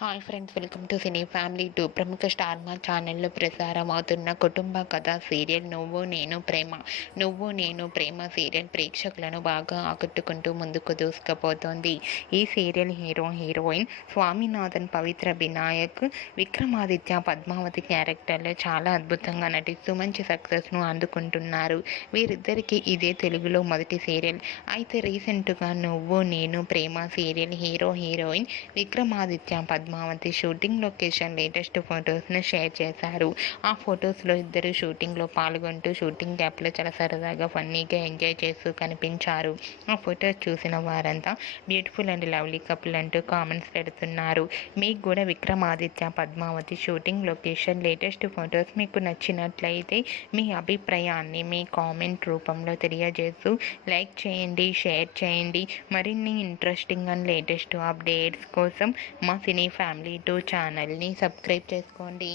Hi friends, welcome to cine family 2. ప్రముఖ star మా ఛానల్లో ప్రసారం అవుతున్న కుటుంబ కథ సీరియల్ నువ్వు నేను ప్రేమ సీరియల్ ప్రేక్షకులను బాగా ఆకట్టుకుంటూ ముందుకు దూసుకుపోతోంది. ఈ సీరియల్ హీరోయిన్ స్వామినాథన్, పవిత్ర వినాయక్, విక్రమాదిత్య, పద్మావతి క్యారెక్టర్లో చాలా అద్భుతంగా నటిస్తూ మంచి సక్సెస్ను అందుకుంటున్నారు. వీరిద్దరికీ ఇదే తెలుగులో మొదటి సీరియల్. అయితే రీసెంట్గా Nuvvu Nenu Prema serial heroine Vikramaditya, Padmavati shooting location latest ఫొటోస్ను షేర్ చేశారు. ఆ ఫొటోస్లో ఇద్దరు షూటింగ్లో పాల్గొంటూ షూటింగ్ గ్యాప్లో చాలా సరదాగా ఫన్నీగా ఎంజాయ్ చేస్తూ కనిపించారు. ఆ ఫొటోస్ చూసిన వారంతా బ్యూటిఫుల్ అండ్ లవ్లీ కపుల్ అంటూ కామెంట్స్ పెడుతున్నారు. మీకు కూడా Vikramaditya, Padmavati shooting location latest photos మీకు నచ్చినట్లయితే మీ అభిప్రాయాన్ని మీ కామెంట్ రూపంలో తెలియజేస్తూ లైక్ చేయండి, షేర్ చేయండి. మరిన్ని ఇంట్రెస్టింగ్ అండ్ లేటెస్ట్ అప్డేట్స్ కోసం మా సినీ ఫ్యామిలీ 2 ఛానల్ని సబ్స్క్రైబ్ చేసుకోండి.